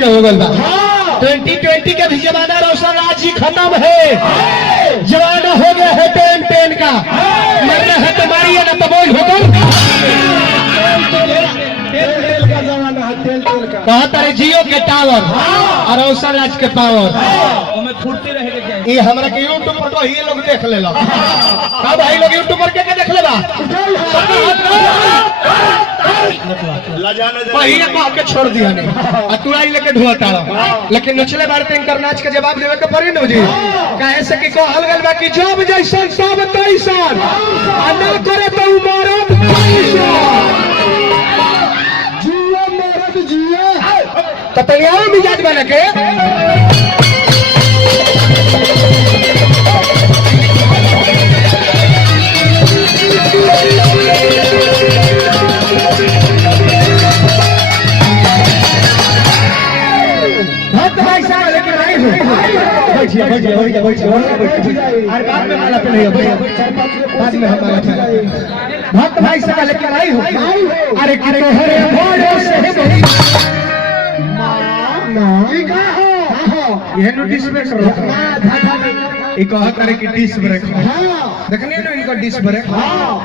के हो गल बा 2020 के भी जमाना रोशन राज जी खत्म है जमाना हो गया है 10 का मरना है तो मारिए ना तो बोल होकर कहा तारे जियो के टावर और रोशन राज के पावर ये हमरा के यूट्यूब पर तो ही लोग देख लेला का भाई लोग यूट्यूब पर के देख लेबा वही कह के छोड़ दिया ने आ तुराई लेके धुआता लेकिन नचले बारते इनकर नाच के जवाब देवे के पड़ी न जी काहे से कि कहल गल बा कि जब जैसन सब तैसन आ ना करे तो मरद जियो मरद जियो तो तैयार मिजाज बना के बाद में माला पे नहीं बाद में हम माला भक्त भाई साहब लेकर आई हो अरे कितने हरे भोले से ये नोटिस ब्रेक करो ये कहा करे कि डिस ब्रेक देखने ना इनका डिस ब्रेक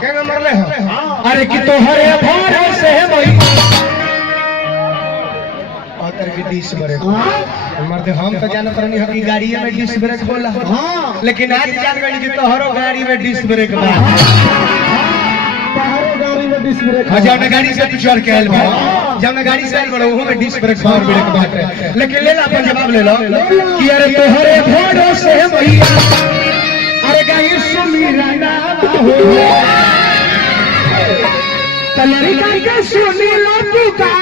क्या मरले हो अरे कितने हरे भोले से भाई डिस ब्रेक मर्द हम तो जानत रहनी हो कि गाड़ी में डिस ब्रेक होला लेकिन आज जान गई कि तोहरो गाड़ी में डिस ब्रेक बा तोहरो गाड़ी में डिस ब्रेक जब गाड़ी से तू चढ़ के आइल बा जब गाड़ी से आइल बा ओहो में डिस ब्रेक और ब्रेक बाटे लेकिन ले ला अपन जवाब ले लो कि अरे तोहरे भोरो से भैया अरे गाइर सुमीरा ना हो तलरी का सुनी लो पुकार